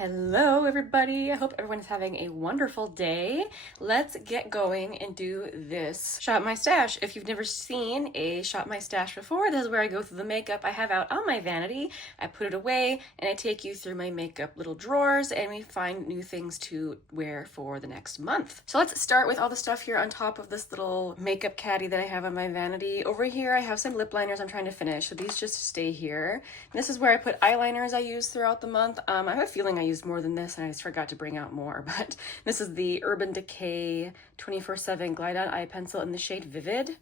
Hello everybody, I hope everyone's having a wonderful day. Let's get going and do this Shop My Stash. If you've never seen a Shop My Stash before, this is where I go through the makeup I have out on my vanity, I put it away, and I take you through my makeup little drawers and we find new things to wear for the next month. So let's start with all the stuff here on top of this little makeup caddy that I have on my vanity. Over here I have some lip liners I'm trying to finish, so these just stay here. And this is where I put eyeliners I use throughout the month. I have a feeling I used more than this and I just forgot to bring out more, but this is the Urban Decay 24/7 Glide On Eye Pencil in the shade Vivid.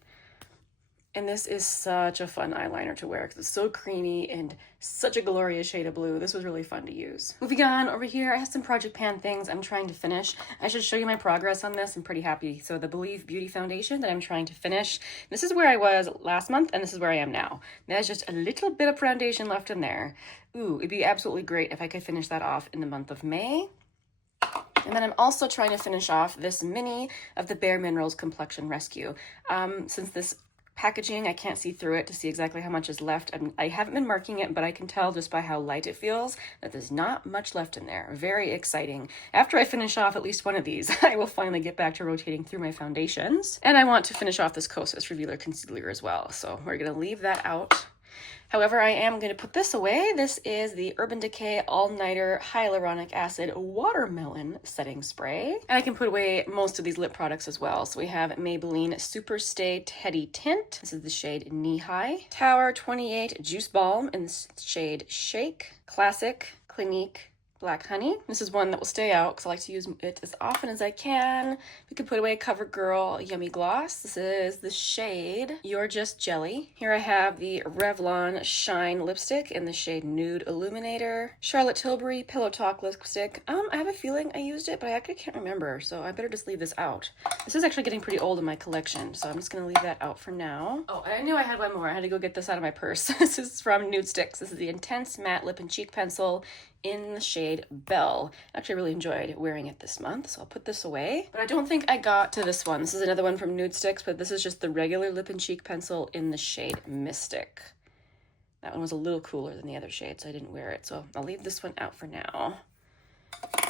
And this is such a fun eyeliner to wear because it's so creamy and such a glorious shade of blue. This was really fun to use. Moving on, over here I have some Project Pan things I'm trying to finish. I should show you my progress on this. I'm pretty happy. So the Believe Beauty Foundation that I'm trying to finish. This is where I was last month and this is where I am now. There's just a little bit of foundation left in there. Ooh, it'd be absolutely great if I could finish that off in the month of May. And then I'm also trying to finish off this mini of the Bare Minerals Complexion Rescue. Since this packaging, I can't see through it to see exactly how much is left. I haven't been marking it, but I can tell just by how light it feels that there's not much left in there. Very exciting. After I finish off at least one of these, I will finally get back to rotating through my foundations. And I want to finish off this Kosas Revealer Concealer as well. So we're going to leave that out. However, I am going to put this away. This is the Urban Decay All-Nighter Hyaluronic Acid Watermelon Setting Spray. And I can put away most of these lip products as well. So we have Maybelline Super Stay Teddy Tint. This is the shade Knee High. Tower 28 Juice Balm in the shade Shake. Classic Clinique Black Honey. This is one that will stay out because I like to use it as often as I can. We could put away CoverGirl Yummy Gloss. This is the shade You're Just Jelly. Here I have the Revlon Shine Lipstick in the shade Nude Illuminator. Charlotte Tilbury Pillow Talk Lipstick. I have a feeling I used it, but I actually can't remember, so I better just leave this out. This is actually getting pretty old in my collection, so I'm just going to leave that out for now. Oh, I knew I had one more. I had to go get this out of my purse. This is from Nude Sticks. This is the Intense Matte Lip and Cheek Pencil in the shade Belle. I actually really enjoyed wearing it this month, so I'll put this away. But I don't think I got to this one. This is another one from Nude Sticks, but this is just the regular lip and cheek pencil in the shade Mystic. That one was a little cooler than the other shade, so I didn't wear it, so I'll leave this one out for now.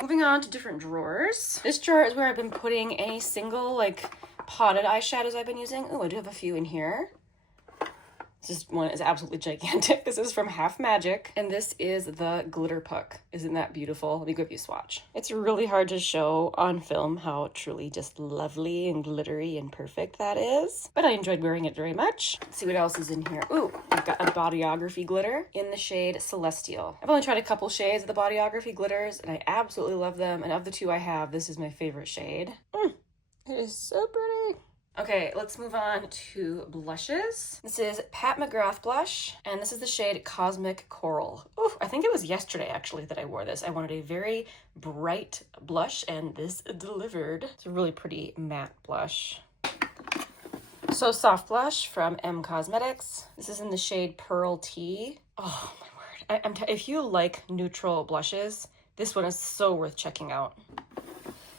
Moving on to different drawers. This drawer is where I've been putting any single, like, potted eyeshadows I've been using. Oh, I do have a few in here. This one is absolutely gigantic. This is from Half Magic, and this is the Glitter Puck. Isn't that beautiful? Let me give you a swatch. It's really hard to show on film how truly just lovely and glittery and perfect that is, but I enjoyed wearing it very much. Let's see what else is in here. Ooh, I've got a Bodyography glitter in the shade Celestial. I've only tried a couple shades of the Bodyography glitters, and I absolutely love them, and of the two I have, this is my favorite shade. It is so pretty. Okay, let's move on to blushes. This is Pat McGrath blush, and this is the shade Cosmic Coral. Ooh, I think it was yesterday, actually, that I wore this. I wanted a very bright blush, and this delivered. It's a really pretty matte blush. So Soft Blush from M Cosmetics. This is in the shade Pearl Tea. Oh, my word. If you like neutral blushes, this one is so worth checking out.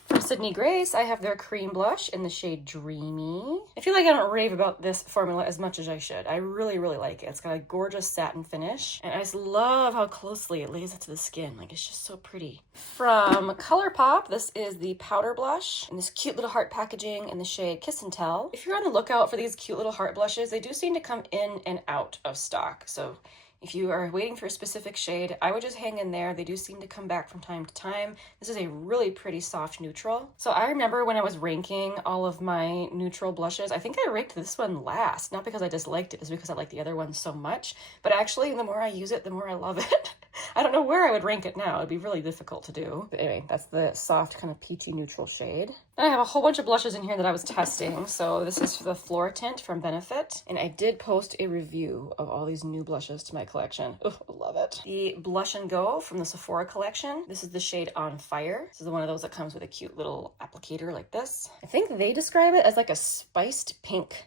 From Sydney Grace, I have their cream blush in the shade Dreamy. I feel like I don't rave about this formula as much as I should. I really, really like it. It's got a gorgeous satin finish, and I just love how closely it lays into the skin. Like, it's just so pretty. From Colourpop, this is the powder blush in this cute little heart packaging in the shade Kiss and Tell. If you're on the lookout for these cute little heart blushes, they do seem to come in and out of stock, so if you are waiting for a specific shade, I would just hang in there. They do seem to come back from time to time. This is a really pretty soft neutral. So I remember when I was ranking all of my neutral blushes, I think I ranked this one last. Not because I disliked it, it's because I like the other ones so much. But actually, the more I use it, the more I love it. I don't know where I would rank it now. It'd be really difficult to do. But anyway, that's the soft kind of peachy neutral shade. Then I have a whole bunch of blushes in here that I was testing. So this is the Flora Tint from Benefit. And I did post a review of all these new blushes to my collection. Oh, I love it. The Blush and Go from the Sephora collection. This is the shade On Fire. This is one of those that comes with a cute little applicator like this. I think they describe it as like a spiced pink.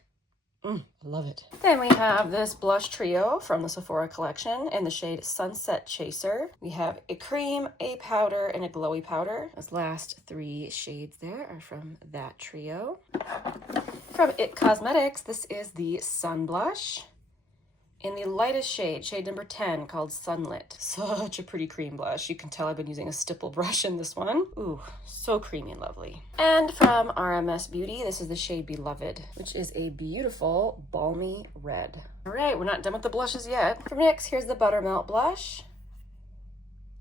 I love it. Then we have this blush trio from the Sephora collection in the shade Sunset Chaser. We have a cream, a powder, and a glowy powder. Those last three shades there are from that trio. From It Cosmetics, this is the Sun Blush in the lightest shade, shade number 10, called Sunlit. Such a pretty cream blush. You can tell I've been using a stipple brush in this one. Ooh, so creamy and lovely. And from RMS Beauty, this is the shade Beloved, which is a beautiful balmy red. All right, we're not done with the blushes yet. From NYX, here's the Buttermelt blush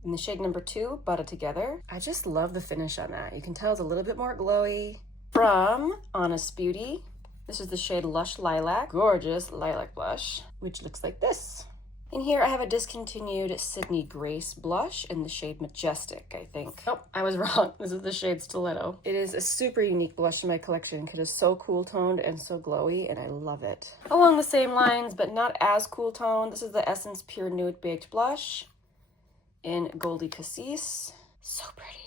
in the shade number 2, Butta Together. I just love the finish on that. You can tell it's a little bit more glowy. From Honest Beauty, this is the shade Lush Lilac. Gorgeous lilac blush, which looks like this. In here, I have a discontinued Sydney Grace blush in the shade Majestic, I think. Nope, I was wrong. This is the shade Stiletto. It is a super unique blush in my collection because it's so cool toned and so glowy, and I love it. Along the same lines, but not as cool toned, this is the Essence Pure Nude Baked Blush in Goldie Cassis. So pretty.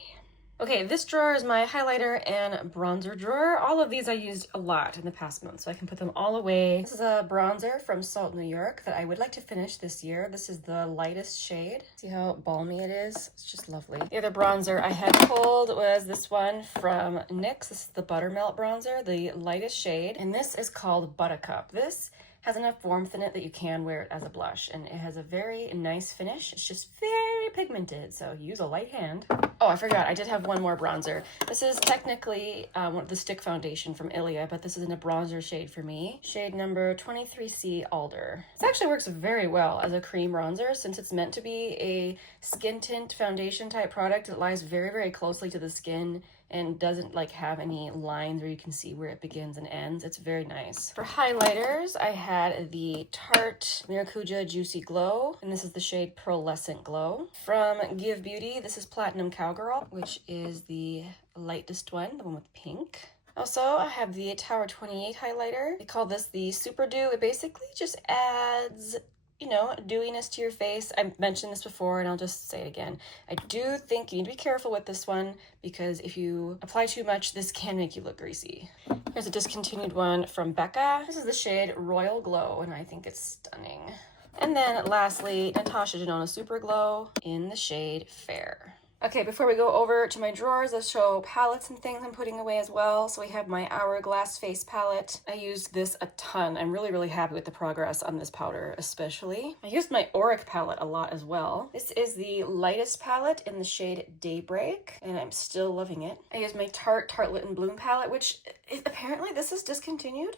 Okay, this drawer is my highlighter and bronzer drawer. All of these I used a lot in the past month, so I can put them all away. This is a bronzer from Salt New York that I would like to finish this year. This is the lightest shade. See how balmy it is? It's just lovely. The other bronzer I had pulled was this one from NYX. This is the Buttermelt bronzer, the lightest shade, and this is called Buttercup. This has enough warmth in it that you can wear it as a blush, and it has a very nice finish. It's just very pigmented, so use a light hand. Oh, I forgot, I did have one more bronzer. This is technically the stick foundation from Ilia, but this is in a bronzer shade for me. Shade number 23C Alder. This actually works very well as a cream bronzer since it's meant to be a skin tint foundation type product. It lies very, very closely to the skin and doesn't like have any lines where you can see where it begins and ends. It's very nice. For highlighters, I had the Tarte Miracuja Juicy Glow, and this is the shade Pearlescent Glow. From Give Beauty, this is Platinum Cowgirl, which is the lightest one, the one with pink. Also, I have the Tower 28 highlighter. They call this the Super Dew. It basically just adds, you know, dewiness to your face. I've mentioned this before and I'll just say it again. I do think you need to be careful with this one because if you apply too much, this can make you look greasy. Here's a discontinued one from Becca. This is the shade Royal Glow and I think it's stunning. And then lastly, Natasha Denona Super Glow in the shade Fair. Okay, before we go over to my drawers, let's show palettes and things I'm putting away as well. So we have my Hourglass Face Palette. I used this a ton. I'm really, really happy with the progress on this powder, especially. I used my Auric palette a lot as well. This is the lightest palette in the shade Daybreak, and I'm still loving it. I used my Tarte Tartlet and Bloom palette, which apparently this is discontinued.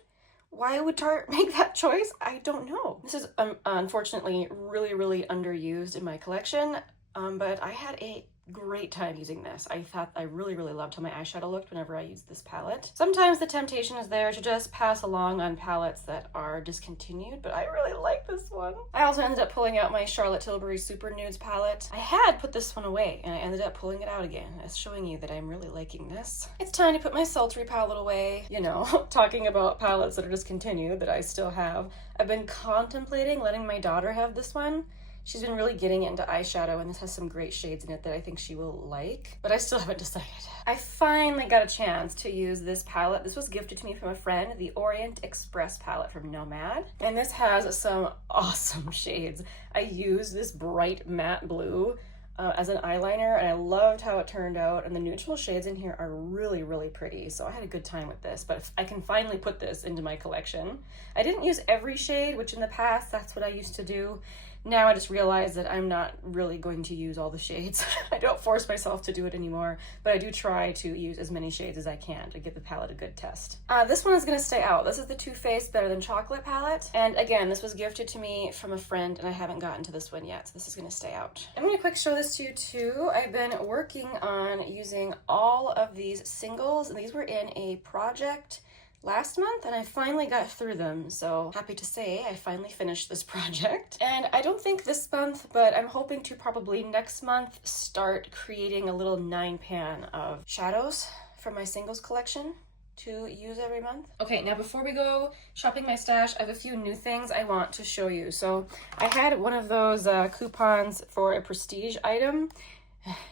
Why would Tarte make that choice? I don't know. This is unfortunately really, really underused in my collection, but I had a great time using this. I thought I really, really loved how my eyeshadow looked whenever I used this palette. Sometimes the temptation is there to just pass along on palettes that are discontinued, but I really like this one. I also ended up pulling out my Charlotte Tilbury Super Nudes palette. I had put this one away and I ended up pulling it out again. It's showing you that I'm really liking this. It's time to put my Sultry palette away. You know, talking about palettes that are discontinued that I still have. I've been contemplating letting my daughter have this one. She's been really getting into eyeshadow and this has some great shades in it that I think she will like, but I still haven't decided. I finally got a chance to use this palette. This was gifted to me from a friend, the Orient Express palette from Nomad. And this has some awesome shades. I used this bright matte blue as an eyeliner and I loved how it turned out, and the neutral shades in here are really, really pretty. So I had a good time with this, but I can finally put this into my collection. I didn't use every shade, which in the past, that's what I used to do. Now I just realized that I'm not really going to use all the shades. I don't force myself to do it anymore, but I do try to use as many shades as I can to give the palette a good test. This one is going to stay out. This is the Too Faced Better Than Chocolate palette. And again, this was gifted to me from a friend and I haven't gotten to this one yet, so this is going to stay out. I'm going to quick show this to you too. I've been working on using all of these singles, and these were in a project last month and I finally got through them, so happy to say I finally finished this project. And I don't think this month, but I'm hoping to probably next month start creating a little 9-pan of shadows from my singles collection to use every month. Okay, now before we go shopping my stash, I have a few new things I want to show you. So I had one of those coupons for a prestige item.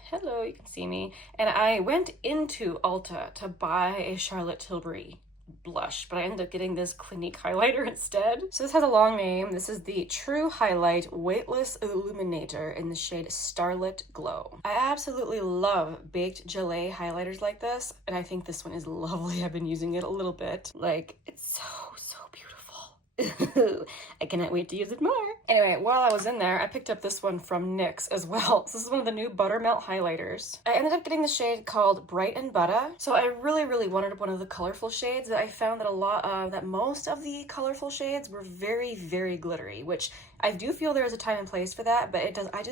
Hello, you can see me. And I went into Ulta to buy a Charlotte Tilbury blush, but I ended up getting this Clinique highlighter instead. So this has a long name. This is the True Highlight Weightless Illuminator in the shade Starlit Glow. I absolutely love baked gelée highlighters like this, and I think this one is lovely. I've been using it a little bit. Like, it's so beautiful. I cannot wait to use it more. Anyway, while I was in there, I picked up this one from NYX as well. So this is one of the new Buttermelt highlighters. I ended up getting the shade called Bright and Butta. So I really wanted one of the colorful shades, but I found that most of the colorful shades were very glittery, which I do feel there is a time and place for that, but I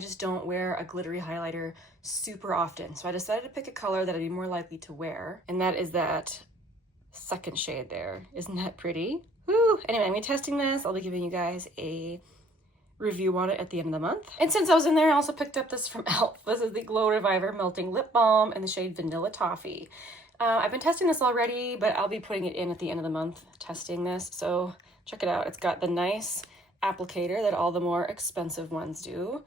just don't wear a glittery highlighter super often. So I decided to pick a color that I'd be more likely to wear, and that is that second shade there. Isn't that pretty? Woo! Anyway, I'm gonna be testing this. I'll be giving you guys a review on it at the end of the month. And since I was in there, I also picked up this from e.l.f. This is the Glow Reviver Melting Lip Balm in the shade Vanilla Toffee. I've been testing this already, but I'll be putting it in at the end of the month, testing this. So check it out. It's got the nice applicator that all the more expensive ones do.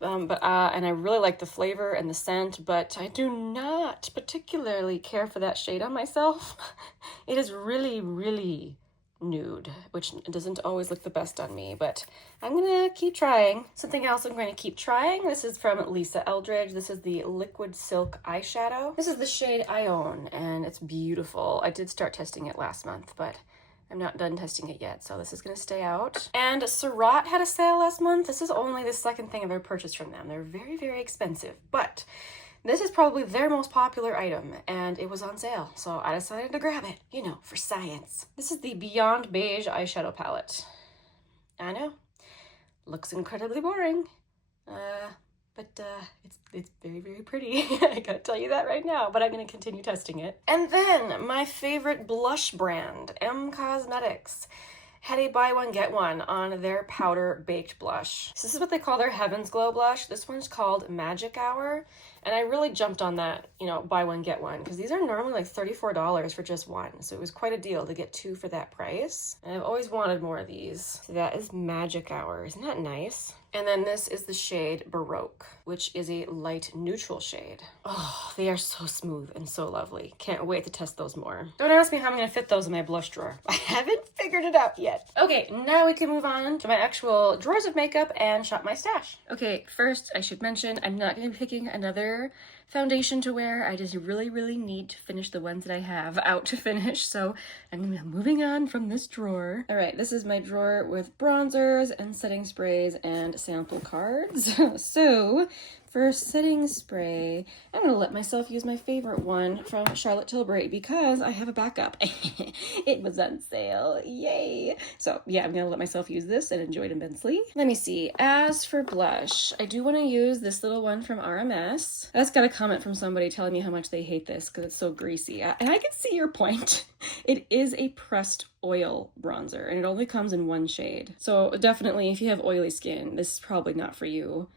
And I really like the flavor and the scent, but I do not particularly care for that shade on myself. It is really nude, which doesn't always look the best on me, but I'm gonna keep trying. Something else I'm going to keep trying, this is from Lisa Eldridge. This is the Liquid Silk Eyeshadow. This is the shade Ione, and it's beautiful. I did start testing it last month, but I'm not done testing it yet, so this is gonna stay out. And Surratt had a sale last month. This is only the second thing I've ever purchased from them. They're very expensive, but this is probably their most popular item, and it was on sale, so I decided to grab it, you know, for science. This is the Beyond Beige eyeshadow palette. I know, looks incredibly boring, but it's very pretty. I gotta tell you that right now, but I'm gonna continue testing it. And then my favorite blush brand, M Cosmetics, had a buy one get one on their powder baked blush. So this is what they call their Heaven's Glow blush. This one's called Magic Hour, and I really jumped on that, you know, buy one get one, because these are normally like $34 for just one, so it was quite a deal to get two for that price, and I've always wanted more of these. So that is Magic Hour. Isn't that nice? And then this is the shade Baroque, which is a light neutral shade. Oh, they are so smooth and so lovely. Can't wait to test those more. Don't ask me how I'm gonna fit those in my blush drawer. I haven't figured it out yet. Okay, now we can move on to my actual drawers of makeup and shop my stash. Okay, first I should mention I'm not gonna be picking another foundation to wear. I just really need to finish the ones that I have out to finish, so I'm moving on from this drawer. All right, this is my drawer with bronzers and setting sprays and sample cards. So for setting spray, I'm gonna let myself use my favorite one from Charlotte Tilbury because I have a backup. It was on sale, yay! So yeah, I'm gonna let myself use this and enjoy it immensely. Let me see, as for blush, I do wanna use this little one from RMS. I just got a comment from somebody telling me how much they hate this because it's so greasy, and I can see your point. It is a pressed oil bronzer, and it only comes in one shade. So definitely, if you have oily skin, this is probably not for you.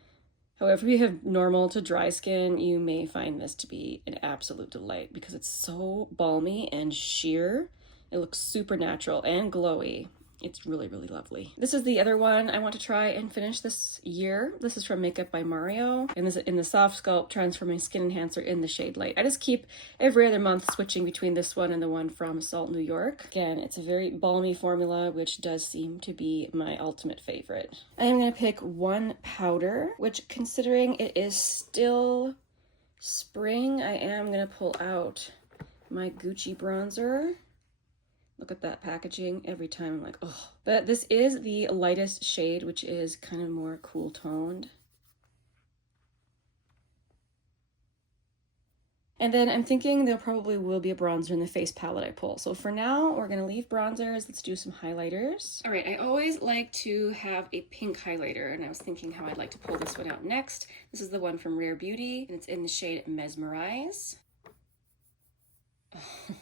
However, if you have normal to dry skin, you may find this to be an absolute delight because it's so balmy and sheer. It looks super natural and glowy. It's really lovely. This is the other one I want to try and finish this year. This is from Makeup by Mario, and this is in the Softsculpt Transforming Skin Enhancer in the shade Light. I just keep every other month switching between this one and the one from Salt New York. Again, it's a very balmy formula, which does seem to be my ultimate favorite. I am going to pick one powder, which, considering it is still spring, I am going to pull out my Gucci bronzer. Look at that packaging. Every time I'm like, oh. But this is the lightest shade, which is kind of more cool toned. And then I'm thinking there probably will be a bronzer in the face palette I pull. So for now, we're gonna leave bronzers. Let's do some highlighters. All right, I always like to have a pink highlighter, and I was thinking how I'd like to pull this one out next. This is the one from Rare Beauty, and it's in the shade Mesmerize.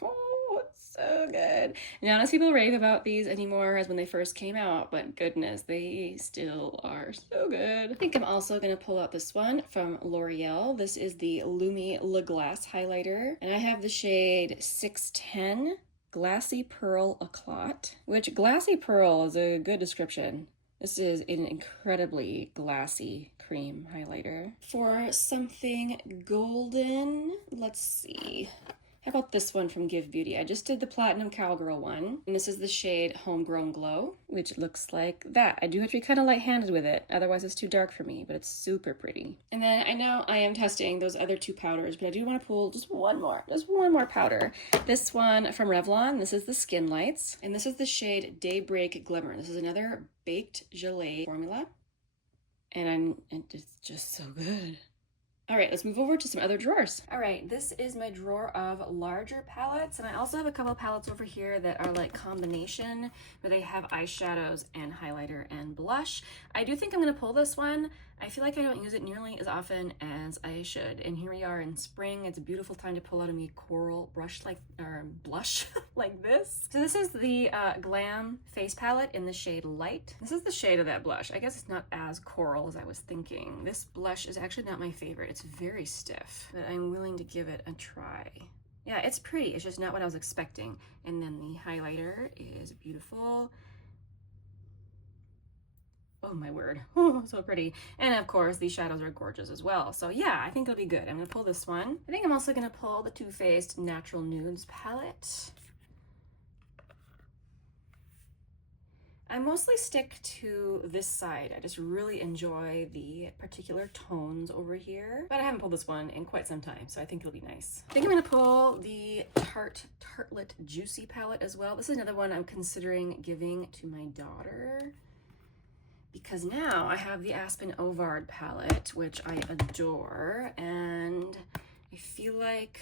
Oh, it's so good. Not as people rave about these anymore as when they first came out, but goodness, they still are so good. I think I'm also going to pull out this one from Loreal. This is the Lumi Le Glace highlighter, and I have the shade 610 Glassy Pearl Eclat, which Glassy Pearl is a good description. This is an incredibly glassy cream highlighter. For something golden, let's see. How about this one from Give Beauty? I just did the Platinum Cowgirl one, and this is the shade Homegrown Glow, which looks like that. I do have to be kind of light-handed with it, otherwise it's too dark for me, but it's super pretty. And then I know I am testing those other two powders, but I do want to pull just one more powder. This one from Revlon, this is the Skin Lights, and this is the shade Daybreak Glimmer. This is another baked gelée formula, and it's just so good. All right, let's move over to some other drawers. All right, this is my drawer of larger palettes, and I also have a couple palettes over here that are like combination, where they have eyeshadows and highlighter and blush. I do think I'm gonna pull this one. I feel like I don't use it nearly as often as I should. And here we are in spring. It's a beautiful time to pull out a coral brush blush like this. So this is the Glam face palette in the shade Light. This is the shade of that blush. I guess it's not as coral as I was thinking. This blush is actually not my favorite. It's very stiff, but I'm willing to give it a try. Yeah, it's pretty. It's just not what I was expecting. And then the highlighter is beautiful. Oh my word, oh, so pretty. And of course, these shadows are gorgeous as well. So yeah, I think it'll be good. I'm gonna pull this one. I think I'm also gonna pull the Too Faced Natural Nudes palette. I mostly stick to this side. I just really enjoy the particular tones over here, but I haven't pulled this one in quite some time, so I think it'll be nice. I think I'm gonna pull the Tartlet Juicy palette as well. This is another one I'm considering giving to my daughter, because now I have the Aspen Ovard palette, which I adore, and I feel like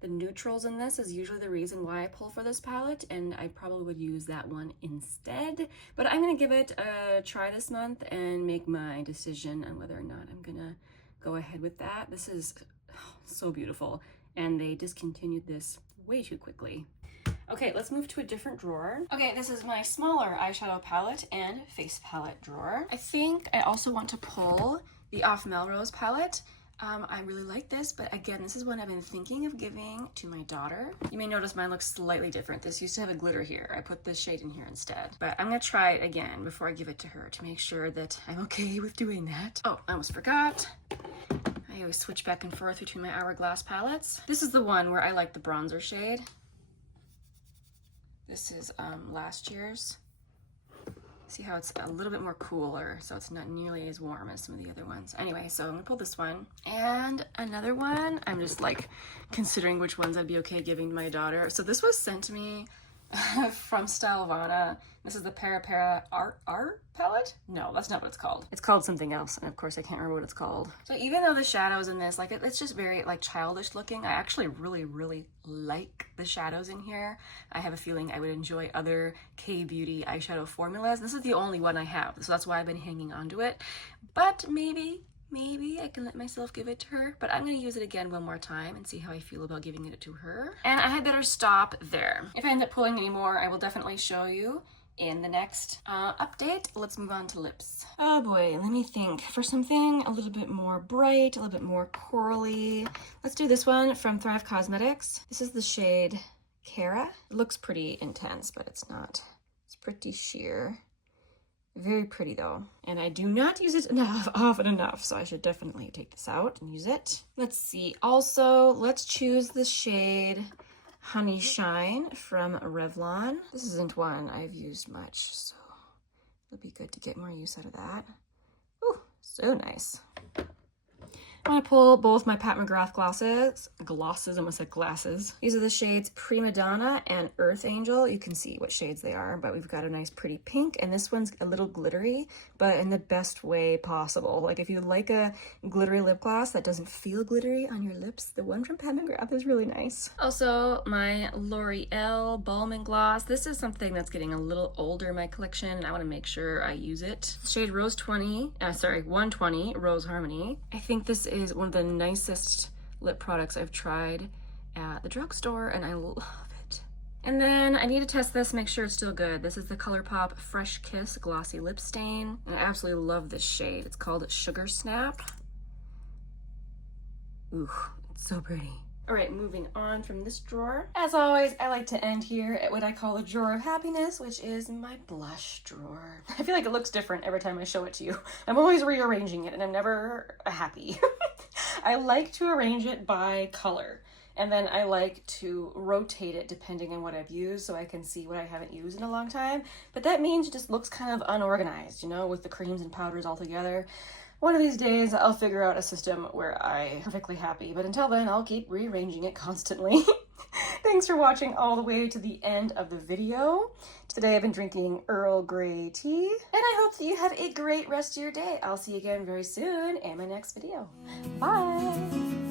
the neutrals in this is usually the reason why I pull for this palette, and I probably would use that one instead. But I'm gonna give it a try this month and make my decision on whether or not I'm gonna go ahead with that. This is so beautiful, and they discontinued this way too quickly. Okay, let's move to a different drawer. Okay, this is my smaller eyeshadow palette and face palette drawer. I think I also want to pull the Off Melrose palette. I really like this, but again, this is one I've been thinking of giving to my daughter. You may notice mine looks slightly different. This used to have a glitter here. I put this shade in here instead, but I'm gonna try it again before I give it to her to make sure that I'm okay with doing that. Oh, I almost forgot. I always switch back and forth between my Hourglass palettes. This is the one where I like the bronzer shade. This is last year's. See how it's a little bit more cooler, so it's not nearly as warm as some of the other ones. Anyway, so I'm gonna pull this one. And another one, I'm just like considering which ones I'd be okay giving to my daughter. So this was sent to me from Stylevana. This is the Peripera Art palette? No, that's not what it's called. It's called something else, and of course I can't remember what it's called. So even though the shadows in this, like it's just very like childish looking, I actually really like the shadows in here. I have a feeling I would enjoy other K-beauty eyeshadow formulas. This is the only one I have, so that's why I've been hanging on to it. But maybe I can let myself give it to her, but I'm gonna use it again one more time and see how I feel about giving it to her. And I had better stop there. If I end up pulling any more, I will definitely show you in the next update. Let's move on to lips. Oh boy, let me think. For something a little bit more bright, a little bit more corally, let's do this one from Thrive Cosmetics. This is the shade Cara. It looks pretty intense, but it's not. It's pretty sheer. Very pretty though, and I do not use it often enough, so I should definitely take this out and use it. Let's see. Also, let's choose the shade Honey Shine from Revlon. This isn't one I've used much, so it'll be good to get more use out of that. Ooh, so nice. I'm gonna pull both my Pat McGrath glosses, I almost said glasses. These are the shades Prima Donna and Earth Angel. You can see what shades they are, but we've got a nice pretty pink, and this one's a little glittery, but in the best way possible. Like if you like a glittery lip gloss that doesn't feel glittery on your lips, the one from Pat McGrath is really nice. Also, my Loreal Balm & Gloss. This is something that's getting a little older in my collection, and I wanna make sure I use it. Shade 120, Rose Harmony. I think this is one of the nicest lip products I've tried at the drugstore, and I love it. And then I need to test this, make sure it's still good. This is the Colourpop Fresh Kiss Glossy Lip Stain, and I absolutely love this shade. It's called Sugar Snap. Ooh, it's so pretty. All right, moving on from this drawer. As always, I like to end here at what I call a drawer of happiness, which is my blush drawer. I feel like it looks different every time I show it to you. I'm always rearranging it, and I'm never happy. I like to arrange it by color. And then I like to rotate it depending on what I've used so I can see what I haven't used in a long time. But that means it just looks kind of unorganized, you know, with the creams and powders all together. One of these days I'll figure out a system where I'm perfectly happy, but until then I'll keep rearranging it constantly. Thanks for watching all the way to the end of the video. Today I've been drinking Earl Grey tea, and I hope that you have a great rest of your day. I'll see you again very soon in my next video. Bye!